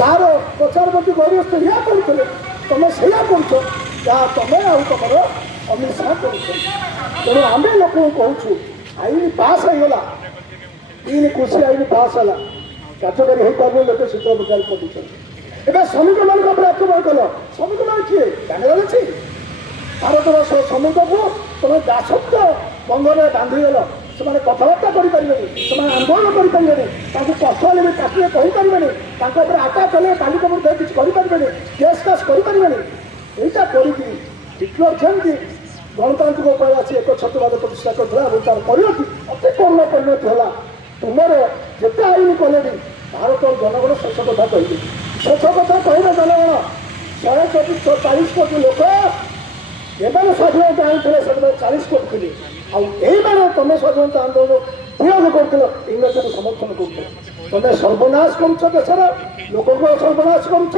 ତାର ପ୍ରଚାର ପ୍ରତି ଗରିଷ୍ଠ ଏହା କରୁଥିଲେ ତମେ ସେଇଆ କରୁଛ ଯାହା ତମେ ଆଉ ତମର ଅମିତ ଶାହ କରୁଛ। ତେଣୁ ଆମେ ଲୋକଙ୍କୁ କହୁଛୁ ଆଇନ ପାସ୍ ହେଇଗଲା, କୃଷି ଆଇନ ପାସ୍ ହେଲା, କାର୍ଯ୍ୟକାରୀ ହେଇପାରିବ, ଲୋକ ଶୀତ ବିଚାର କରୁଛନ୍ତି। ଏବେ ଶ୍ରମିକମାନଙ୍କ ଉପରେ ଆକ୍ରମଣ କଲ, ଶ୍ରମିକମାନେ କିଏ ଜାଣିବାର ଅଛି? ଭାରତର ଶ୍ରମିକକୁ ତମେ ଦାସତ୍ୱ ବନ୍ଧରେ ବାନ୍ଧିଗଲ, ସେମାନେ କଥାବାର୍ତ୍ତା କରିପାରିବେନି, ସେମାନେ ଆନ୍ଦୋଳନ କରିପାରିବେନି, ତାଙ୍କୁ କଷ୍ଟ ହେଲେ ବି ପାଟିରେ କହିପାରିବେନି, ତାଙ୍କ ଉପରେ ଆଟାକ୍ କଲେ ତାଲିକ ମଧ୍ୟ କିଛି କରିପାରିବେନି, କେସ୍ କାସ୍ କରିପାରିବେନି। ଏଇଟା କରିକି ହିଟଲର ଯେମିତି ଗଣତାନ୍ତ୍ରିକ ଉପାୟ ଆସି ଏକ ଛତ୍ରବାଦ ପ୍ରତିଷ୍ଠା କରିଥିଲା ଏବଂ ତାର ପରିଣତି ଅତି କରୁଣ ପରିଣତି ହେଲା। ତୁମର ଯେତେ ଆଇନ କଲେ ବି ଭାରତର ଜନଗଣ ଶେଷ କଥା କହିବେ, ଶେଷ କଥା କହିବେ ଜନଗଣ। 140 କୋଟି ଲୋକ ଏମାନେ ସ୍ୱାଧୀନତା ଆଣିଥିଲେ, ସେମାନେ 40 କୋଟି ଥିଲେ। ଆଉ ଏଇମାନେ ତମେ ସ୍ୱାଧୀନତା ଆନ୍ଦୋଳନ ବିରୋଧ କରୁଥିଲ, ଇଂରେଜକୁ ସମର୍ଥନ କରୁଥିଲ। ତମେ ସର୍ବନାଶ କରୁଛ, ଦେଶର ଲୋକଙ୍କ ସର୍ବନାଶ କରୁଛ।